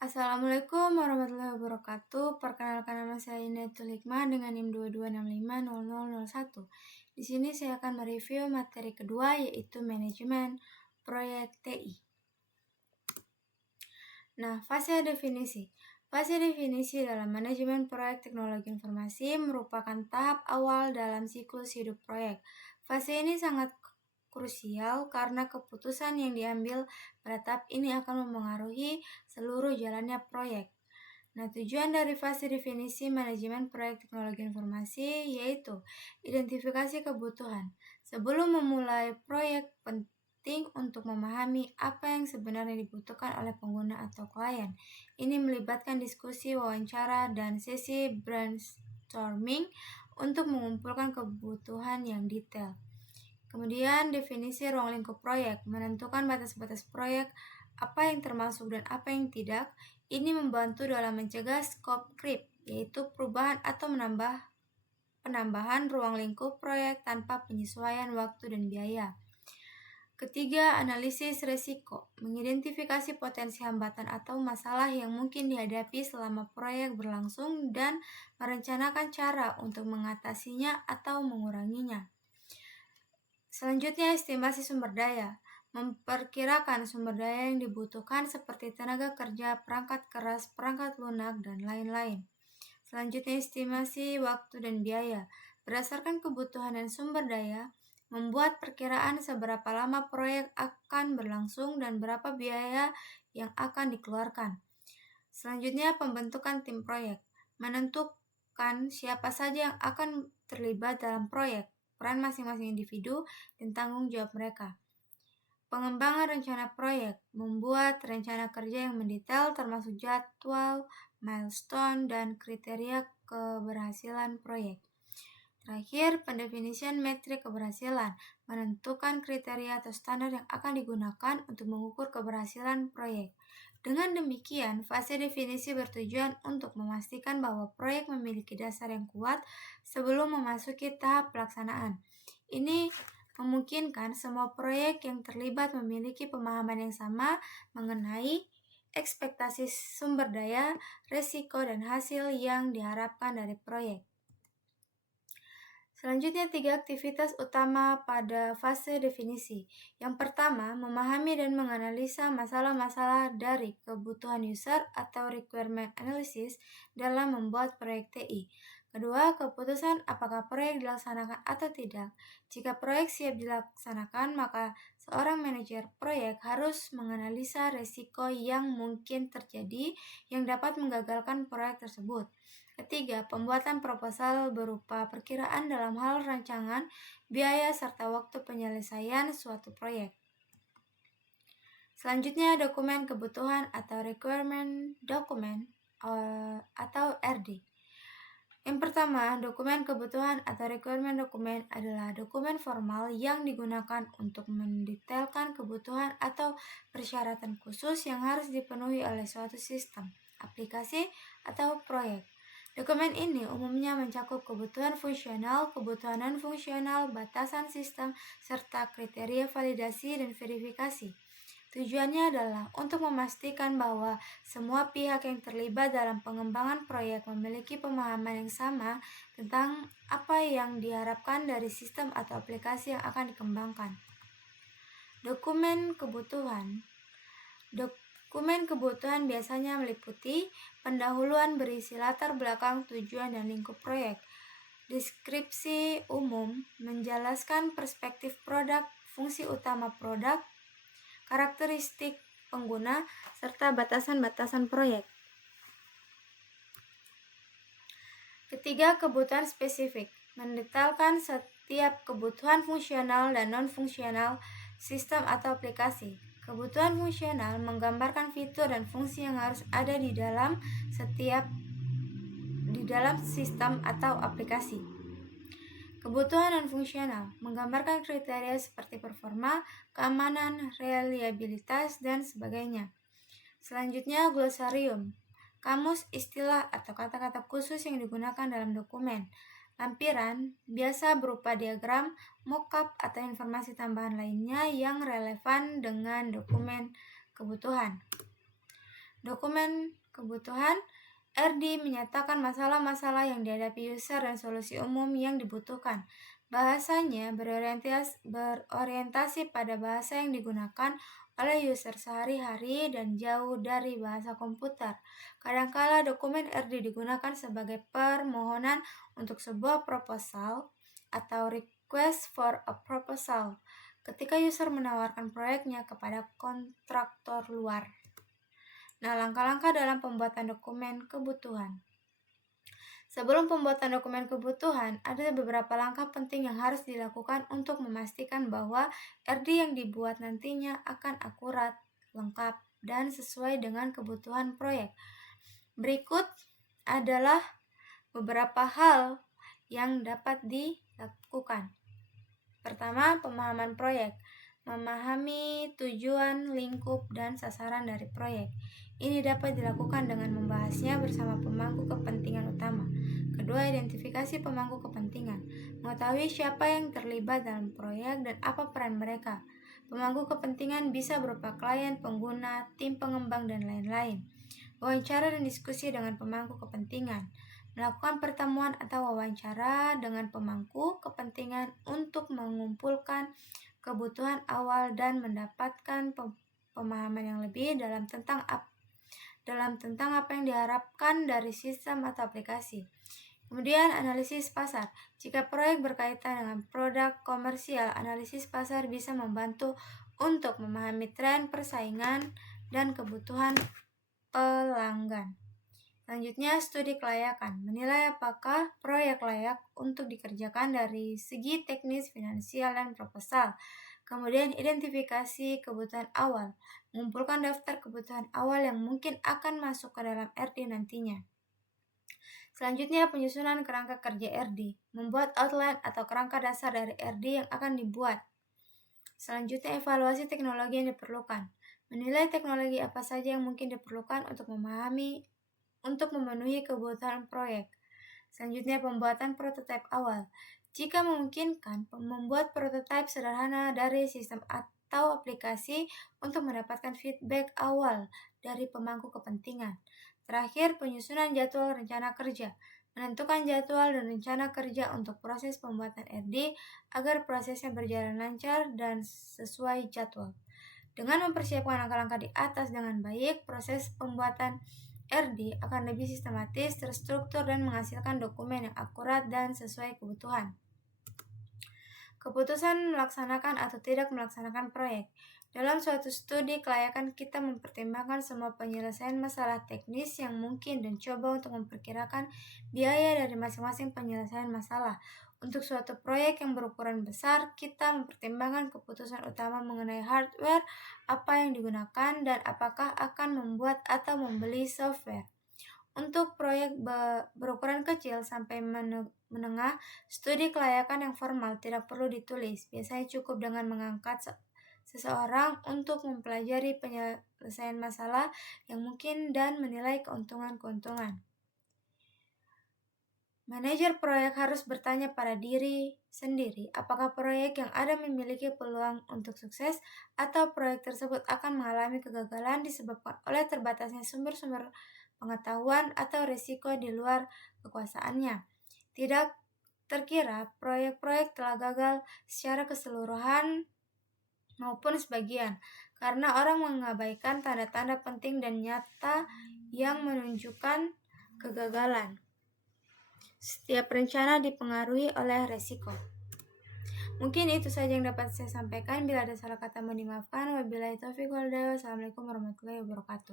Assalamualaikum warahmatullahi wabarakatuh. Perkenalkan nama saya Inatul Hikmah dengan NIM 22650001. Di sini saya akan mereview materi kedua yaitu manajemen proyek TI. Nah, fase definisi. Fase definisi dalam manajemen proyek teknologi informasi merupakan tahap awal dalam siklus hidup proyek. Fase ini sangat krusial karena keputusan yang diambil pada tahap ini akan memengaruhi seluruh jalannya proyek. Nah, tujuan dari fase definisi manajemen proyek teknologi informasi yaitu identifikasi kebutuhan. Sebelum memulai proyek, penting untuk memahami apa yang sebenarnya dibutuhkan oleh pengguna atau klien. Ini melibatkan diskusi, wawancara, dan sesi brainstorming untuk mengumpulkan kebutuhan yang detail. Kemudian definisi ruang lingkup proyek, menentukan batas-batas proyek, apa yang termasuk dan apa yang tidak. Ini membantu dalam mencegah scope creep, yaitu perubahan atau penambahan ruang lingkup proyek tanpa penyesuaian waktu dan biaya. Ketiga, analisis resiko, mengidentifikasi potensi hambatan atau masalah yang mungkin dihadapi selama proyek berlangsung dan merencanakan cara untuk mengatasinya atau menguranginya. Selanjutnya, estimasi sumber daya, memperkirakan sumber daya yang dibutuhkan seperti tenaga kerja, perangkat keras, perangkat lunak, dan lain-lain. Selanjutnya, estimasi waktu dan biaya. Berdasarkan kebutuhan dan sumber daya, membuat perkiraan seberapa lama proyek akan berlangsung dan berapa biaya yang akan dikeluarkan. Selanjutnya, pembentukan tim proyek, menentukan siapa saja yang akan terlibat dalam proyek, peran masing-masing individu, dan tanggung jawab mereka. Pengembangan rencana proyek, membuat rencana kerja yang mendetail termasuk jadwal, milestone, dan kriteria keberhasilan proyek. Terakhir, pendefinisian metrik keberhasilan, menentukan kriteria atau standar yang akan digunakan untuk mengukur keberhasilan proyek. Dengan demikian, fase definisi bertujuan untuk memastikan bahwa proyek memiliki dasar yang kuat sebelum memasuki tahap pelaksanaan. Ini memungkinkan semua proyek yang terlibat memiliki pemahaman yang sama mengenai ekspektasi sumber daya, risiko, dan hasil yang diharapkan dari proyek. Selanjutnya, 3 aktivitas utama pada fase definisi. Yang pertama, memahami dan menganalisa masalah-masalah dari kebutuhan user atau requirement analysis dalam membuat proyek TI. Kedua, keputusan apakah proyek dilaksanakan atau tidak. Jika proyek siap dilaksanakan, maka seorang manajer proyek harus menganalisa risiko yang mungkin terjadi yang dapat menggagalkan proyek tersebut. Ketiga, pembuatan proposal berupa perkiraan dalam hal rancangan, biaya, serta waktu penyelesaian suatu proyek. Selanjutnya, dokumen kebutuhan atau requirement document atau RD. Yang pertama, dokumen kebutuhan atau requirement document adalah dokumen formal yang digunakan untuk mendetailkan kebutuhan atau persyaratan khusus yang harus dipenuhi oleh suatu sistem, aplikasi, atau proyek. Dokumen ini umumnya mencakup kebutuhan fungsional, kebutuhan non-fungsional, batasan sistem, serta kriteria validasi dan verifikasi. Tujuannya adalah untuk memastikan bahwa semua pihak yang terlibat dalam pengembangan proyek memiliki pemahaman yang sama tentang apa yang diharapkan dari sistem atau aplikasi yang akan dikembangkan. Dokumen kebutuhan biasanya meliputi pendahuluan berisi latar belakang, tujuan, dan lingkup proyek. Deskripsi umum menjelaskan perspektif produk, fungsi utama produk, karakteristik pengguna, serta batasan-batasan proyek. Ketiga, kebutuhan spesifik, mendetailkan setiap kebutuhan fungsional dan non-fungsional sistem atau aplikasi. Kebutuhan fungsional menggambarkan fitur dan fungsi yang harus ada di dalam sistem atau aplikasi. Kebutuhan non-fungsional menggambarkan kriteria seperti performa, keamanan, reliabilitas, dan sebagainya. Selanjutnya, glosarium, kamus istilah atau kata-kata khusus yang digunakan dalam dokumen. Lampiran biasa berupa diagram, mockup, atau informasi tambahan lainnya yang relevan dengan dokumen kebutuhan. Dokumen kebutuhan RD menyatakan masalah-masalah yang dihadapi user dan solusi umum yang dibutuhkan. Bahasanya berorientasi pada bahasa yang digunakan oleh user sehari-hari dan jauh dari bahasa komputer. Kadangkala dokumen RD digunakan sebagai permohonan untuk sebuah proposal atau request for a proposal ketika user menawarkan proyeknya kepada kontraktor luar. Nah, langkah-langkah dalam pembuatan dokumen kebutuhan. Sebelum pembuatan dokumen kebutuhan, ada beberapa langkah penting yang harus dilakukan untuk memastikan bahwa RD yang dibuat nantinya akan akurat, lengkap, dan sesuai dengan kebutuhan proyek. Berikut adalah beberapa hal yang dapat dilakukan. Pertama, pemahaman proyek. Memahami tujuan, lingkup, dan sasaran dari proyek. Ini dapat dilakukan dengan membahasnya bersama pemangku kepentingan utama. Kedua, identifikasi pemangku kepentingan. Mengetahui siapa yang terlibat dalam proyek dan apa peran mereka. Pemangku kepentingan bisa berupa klien, pengguna, tim pengembang, dan lain-lain. Wawancara dan diskusi dengan pemangku kepentingan. Melakukan pertemuan atau wawancara dengan pemangku kepentingan untuk mengumpulkan kebutuhan awal dan mendapatkan pemahaman yang lebih dalam tentang apa yang diharapkan dari sistem atau aplikasi. Kemudian analisis pasar. Jika proyek berkaitan dengan produk komersial, analisis pasar bisa membantu untuk memahami tren persaingan dan kebutuhan pelanggan. Selanjutnya, studi kelayakan. Menilai apakah proyek layak untuk dikerjakan dari segi teknis, finansial, dan proposal. Kemudian, identifikasi kebutuhan awal. Mengumpulkan daftar kebutuhan awal yang mungkin akan masuk ke dalam RD nantinya. Selanjutnya, penyusunan kerangka kerja RD. Membuat outline atau kerangka dasar dari RD yang akan dibuat. Selanjutnya, evaluasi teknologi yang diperlukan. Menilai teknologi apa saja yang mungkin diperlukan untuk memenuhi kebutuhan proyek. Selanjutnya, pembuatan prototipe awal. Jika memungkinkan, membuat prototipe sederhana dari sistem atau aplikasi untuk mendapatkan feedback awal dari pemangku kepentingan. Terakhir, penyusunan jadwal rencana kerja. Menentukan jadwal dan rencana kerja untuk proses pembuatan RD agar prosesnya berjalan lancar dan sesuai jadwal. Dengan mempersiapkan langkah-langkah di atas dengan baik, proses pembuatan RD akan lebih sistematis, terstruktur, dan menghasilkan dokumen yang akurat dan sesuai kebutuhan. Keputusan melaksanakan atau tidak melaksanakan proyek. Dalam suatu studi kelayakan, kita mempertimbangkan semua penyelesaian masalah teknis yang mungkin dan coba untuk memperkirakan biaya dari masing-masing penyelesaian masalah. Untuk suatu proyek yang berukuran besar, kita mempertimbangkan keputusan utama mengenai hardware, apa yang digunakan, dan apakah akan membuat atau membeli software. Untuk proyek berukuran kecil sampai menengah, studi kelayakan yang formal tidak perlu ditulis. Biasanya cukup dengan mengangkat seseorang untuk mempelajari penyelesaian masalah yang mungkin dan menilai keuntungan-keuntungan. Manajer proyek harus bertanya pada diri sendiri, apakah proyek yang ada memiliki peluang untuk sukses atau proyek tersebut akan mengalami kegagalan disebabkan oleh terbatasnya sumber-sumber pengetahuan atau risiko di luar kekuasaannya. Tidak terkira proyek-proyek telah gagal secara keseluruhan maupun sebagian, karena orang mengabaikan tanda-tanda penting dan nyata yang menunjukkan kegagalan. Setiap rencana dipengaruhi oleh resiko. Mungkin itu saja yang dapat saya sampaikan. Bila ada salah kata mohon dimaafkan. Wabillahi taufiq wal hidayah. Wassalamualaikum warahmatullahi wabarakatuh.